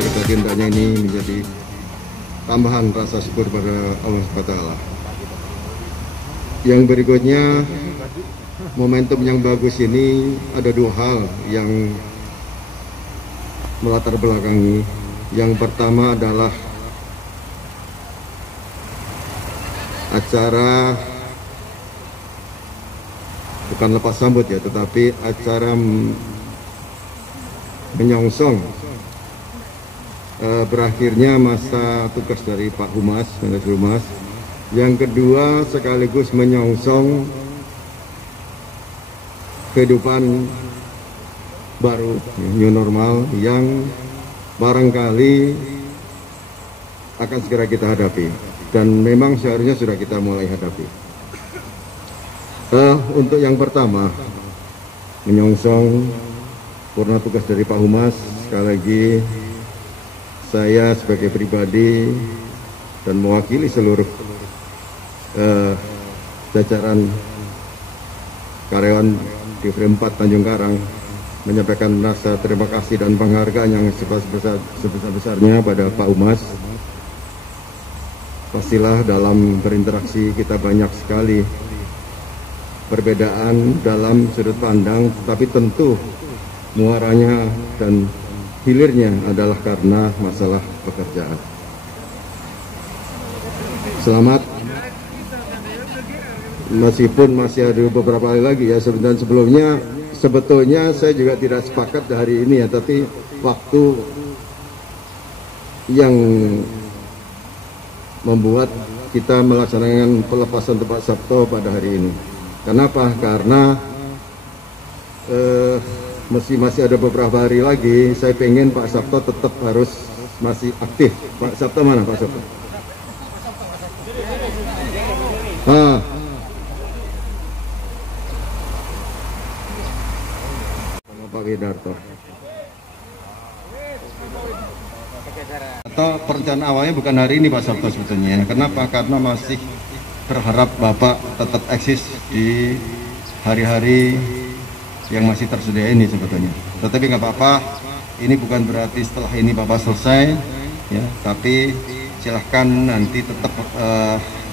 berkat hendaknya ini menjadi tambahan rasa syukur pada Allah SWT. Yang berikutnya, momentum yang bagus ini ada dua hal yang melatar belakangi. Yang pertama adalah acara, bukan lepas sambut ya, tetapi acara menyongsong berakhirnya masa tugas dari Pak Humas, Manajer Humas. Yang kedua sekaligus menyongsong kehidupan baru, new normal, yang barangkali akan segera kita hadapi, dan memang seharusnya sudah kita mulai hadapi. Untuk yang pertama, menyongsong purna tugas dari Pak Humas, sekali lagi saya sebagai pribadi dan mewakili seluruh jajaran karyawan Divre 4 Tanjung Karang menyampaikan rasa terima kasih dan penghargaan yang sebesar-besarnya pada Pak Humas. Pastilah dalam berinteraksi kita banyak sekali perbedaan dalam sudut pandang, tapi tentu muaranya dan hilirnya adalah karena masalah pekerjaan. Selamat, meskipun masih ada beberapa hari lagi ya. Sebetulnya saya juga tidak sepakat hari ini ya, tapi waktu yang membuat kita melaksanakan pelepasan untuk Pak Sabto pada hari ini. Kenapa? Karena masih ada beberapa hari lagi. Saya pengen Pak Sabto tetap harus masih aktif. Pak Sabto mana Pak Sabto? Pak Widarto. Atau perencanaan awalnya bukan hari ini Pak Sabto sebetulnya. Kenapa? Karena masih berharap Bapak tetap eksis di hari-hari yang masih tersedia ini sebetulnya. Tetapi nggak apa-apa, ini bukan berarti setelah ini Bapak selesai ya, tapi silahkan nanti tetap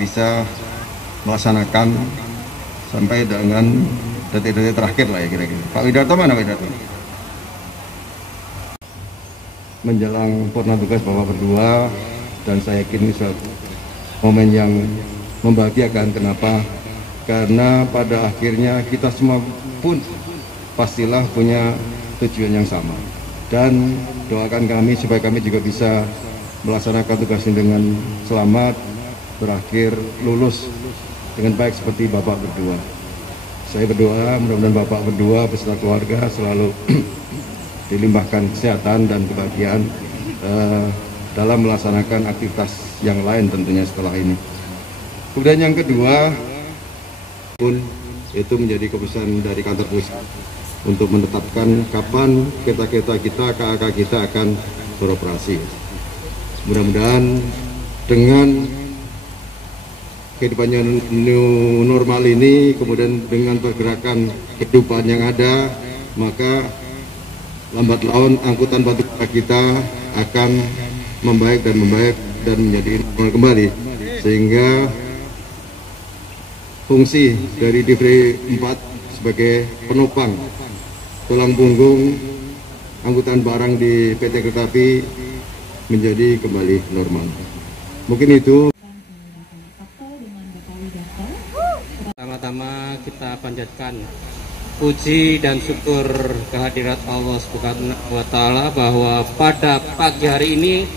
bisa melaksanakan sampai dengan detik-detik terakhir lah ya kira-kira. Pak Widarto mana Pak Widarto? Menjelang purna tugas Bapak berdua, dan saya yakin ini suatu momen yang membahagiakan. Kenapa? Karena pada akhirnya kita semua pun pastilah punya tujuan yang sama, dan doakan kami supaya kami juga bisa melaksanakan tugas ini dengan selamat, berakhir lulus dengan baik seperti Bapak berdua. Saya berdoa mudah-mudahan Bapak berdua beserta keluarga selalu dilimpahkan kesehatan dan kebahagiaan dalam melaksanakan aktivitas yang lain tentunya setelah ini. Kemudian yang kedua pun itu menjadi keputusan dari kantor polisi untuk menetapkan kapan kereta-kereta kita, KAK kita akan beroperasi. Mudah-mudahan dengan kehidupannya new normal ini, kemudian dengan pergerakan kehidupan yang ada, maka lambat laun angkutan batu bara kita akan membaik dan menjadi normal kembali, sehingga fungsi dari Divre 4 sebagai penopang tulang punggung angkutan barang di PT Kereta Api menjadi kembali normal. Mungkin itu. Pertama-tama kita panjatkan puji dan syukur kehadirat Allah Subhanahu wa Ta'ala bahwa pada pagi hari ini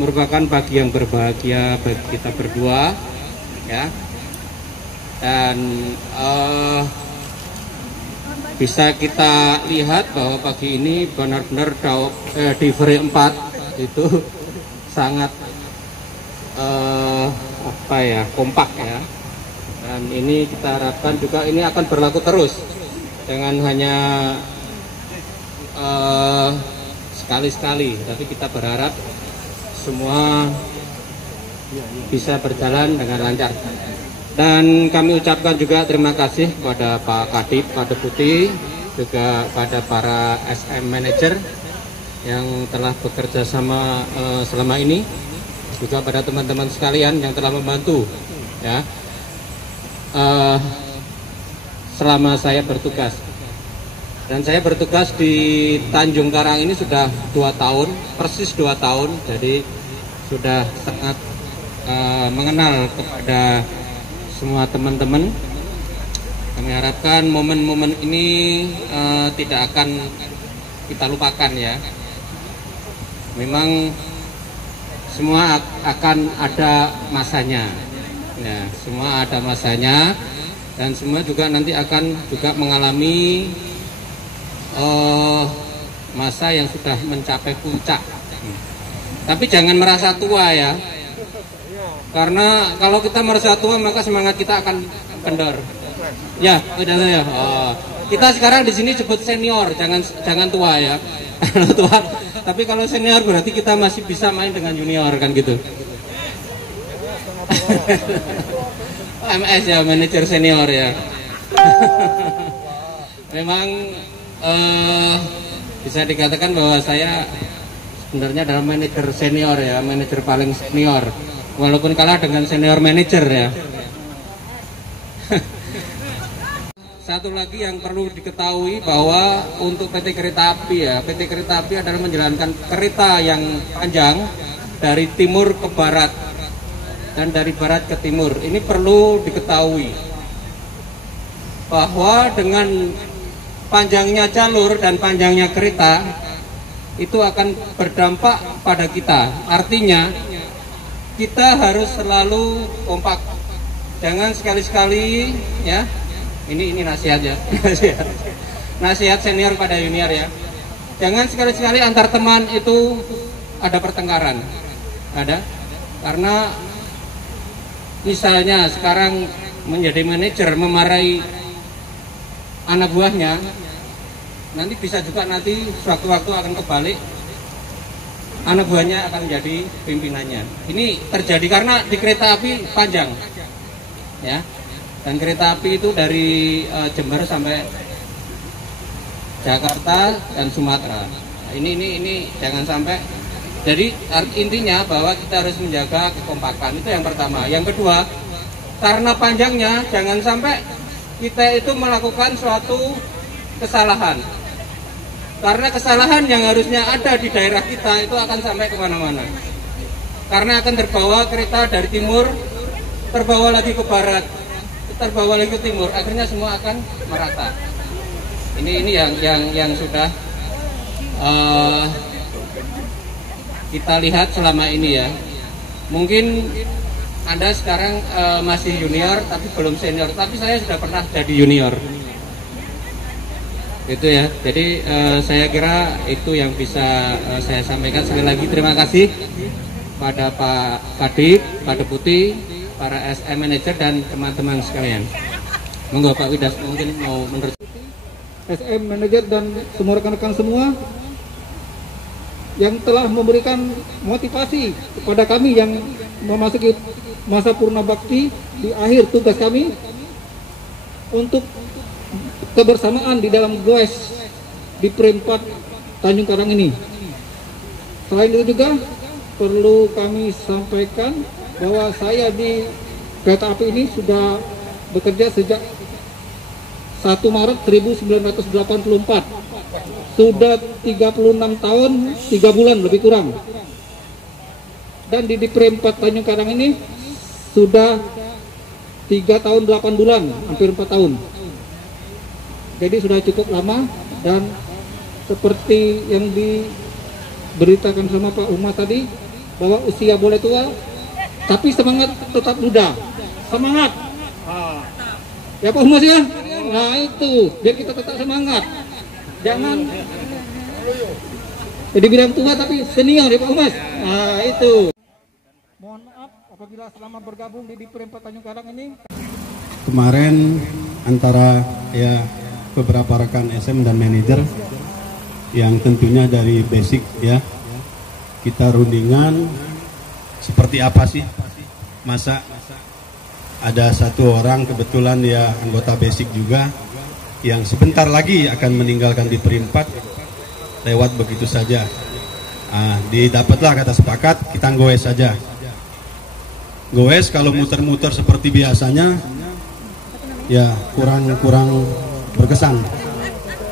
merupakan pagi yang berbahagia bagi kita berdua ya, dan bisa kita lihat bahwa pagi ini benar-benar Divre 4 itu sangat kompak ya. Dan ini kita harapkan juga ini akan berlaku terus, dengan hanya sekali-sekali, tapi kita berharap semua bisa berjalan dengan lancar. Dan kami ucapkan juga terima kasih kepada Pak Kadip, Pak Deputi, juga pada para SM Manager yang telah bekerja sama selama ini, juga pada teman-teman sekalian yang telah membantu ya selama saya bertugas. Dan saya bertugas di Tanjung Karang ini sudah 2 tahun, persis 2 tahun, jadi sudah sangat mengenal kepada semua teman-teman. Kami harapkan momen-momen ini tidak akan kita lupakan ya. Memang semua akan ada masanya, ya, semua ada masanya, dan semua juga nanti akan juga mengalami masa yang sudah mencapai puncak. Tapi jangan merasa tua ya, karena kalau kita merasa tua maka semangat kita akan kendor. Ya, udah saya. Kita sekarang di sini sebut senior, jangan tua ya. Tua. Tapi kalau senior berarti kita masih bisa main dengan junior kan gitu. MS ya, manajer senior ya. Memang bisa dikatakan bahwa saya sebenarnya adalah manajer senior ya, manajer paling senior, walaupun kalah dengan senior manajer ya. Satu lagi yang perlu diketahui bahwa untuk PT Kereta Api ya, PT Kereta Api adalah menjalankan kereta yang panjang dari timur ke barat dan dari barat ke timur. Ini perlu diketahui bahwa dengan panjangnya jalur dan panjangnya kereta itu akan berdampak pada kita. Artinya kita harus selalu kompak. Jangan sekali-sekali ya. Ini nasihat ya. Nasihat senior pada junior ya. Jangan sekali-sekali antar teman itu ada pertengkaran. Ada. Karena misalnya sekarang menjadi manajer memarahi anak buahnya, nanti bisa juga nanti sewaktu-waktu akan kebalik, anak buahnya akan menjadi pimpinannya. Ini terjadi karena di kereta api panjang ya, dan kereta api itu dari Jember sampai Jakarta dan Sumatera. Nah, ini jangan sampai. Jadi intinya bahwa kita harus menjaga kekompakan, itu yang pertama. Yang kedua, karena panjangnya jangan sampai kita itu melakukan suatu kesalahan. Karena kesalahan yang harusnya ada di daerah kita itu akan sampai kemana-mana. Karena akan terbawa kereta dari timur, terbawa lagi ke barat, terbawa lagi ke timur, akhirnya semua akan merata. Ini yang sudah kita lihat selama ini ya. Mungkin Anda sekarang masih junior tapi belum senior, tapi saya sudah pernah jadi junior. Itu ya. Jadi saya kira itu yang bisa saya sampaikan. Sekali lagi terima kasih pada Pak Kadip, Pak Deputi, para SM Manager dan teman-teman sekalian. Monggo Pak Widas mungkin mau meneruskan. SM Manager dan semua rekan-rekan semua yang telah memberikan motivasi kepada kami yang memasuki masa purna bakti di akhir tugas kami untuk kebersamaan di dalam goes di Perempat Tanjung Karang ini. Selain itu juga perlu kami sampaikan bahwa saya di kereta api ini sudah bekerja sejak 1 Maret 1984. Sudah 36 tahun 3 bulan lebih kurang. Dan di Perempat Tanjung Karang ini sudah 3 tahun 8 bulan, hampir 4 tahun. Jadi sudah cukup lama, dan seperti yang diberitakan sama Pak Umar tadi, bahwa usia boleh tua tapi semangat tetap muda. Semangat ya Pak Umar ya. Nah itu biar kita tetap semangat, jangan jadi bilang tua tapi senior ya Pak Umar. Nah itu. Mohon maaf apabila selama bergabung di Perempat Tanjung Karang ini kemarin antara ya beberapa rekan SM dan manajer yang tentunya dari basic ya, kita rundingan seperti apa sih, masa ada satu orang kebetulan dia anggota basic juga yang sebentar lagi akan meninggalkan di Perempat lewat begitu saja. Didapatlah kata sepakat kita goes saja. Goes kalau muter-muter seperti biasanya ya kurang berkesan,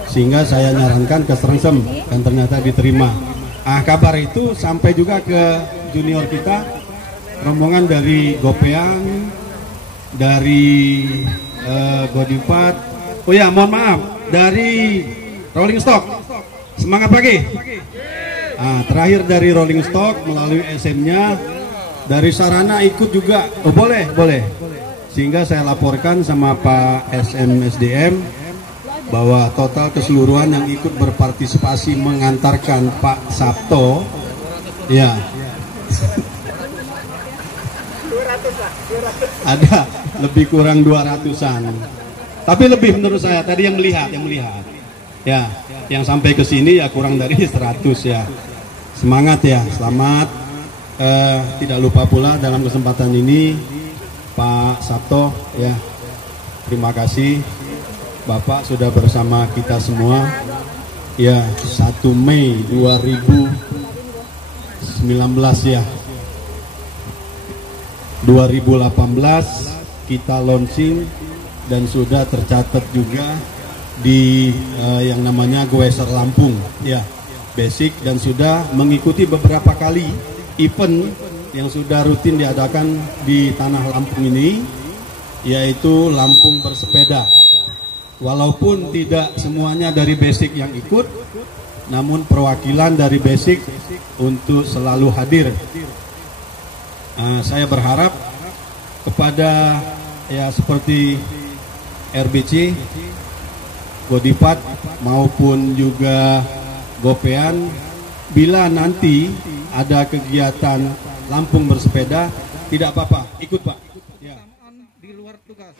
sehingga saya nyarankan ke Serengsem dan ternyata diterima. Kabar itu sampai juga ke junior kita, rombongan dari Gopeang, dari Godipat, oh ya mohon maaf, dari Rolling Stock. Semangat pagi. Terakhir dari Rolling Stock melalui SM-nya, dari Sarana ikut juga. Oh boleh. Sehingga saya laporkan sama Pak SM SDM bahwa total keseluruhan yang ikut berpartisipasi mengantarkan Pak Sabto ya ada lebih kurang 200-an. Tapi lebih menurut saya tadi yang melihat ya, yang sampai ke sini ya kurang dari 100 ya. Semangat ya, selamat. Tidak lupa pula dalam kesempatan ini Pak Sabto ya, terima kasih Bapak sudah bersama kita semua ya. 1 Mei 2019 ya, 2018 kita launching dan sudah tercatat juga di yang namanya Goeser Lampung ya, basic, dan sudah mengikuti beberapa kali event yang sudah rutin diadakan di tanah Lampung ini, yaitu Lampung Bersepeda. Walaupun tidak semuanya dari basic yang ikut, namun perwakilan dari basic untuk selalu hadir. Saya berharap kepada ya seperti RBC, Godipat maupun juga Gopean, bila nanti ada kegiatan Lampung Bersepeda, tidak apa-apa, ikut Pak. Di luar tugas.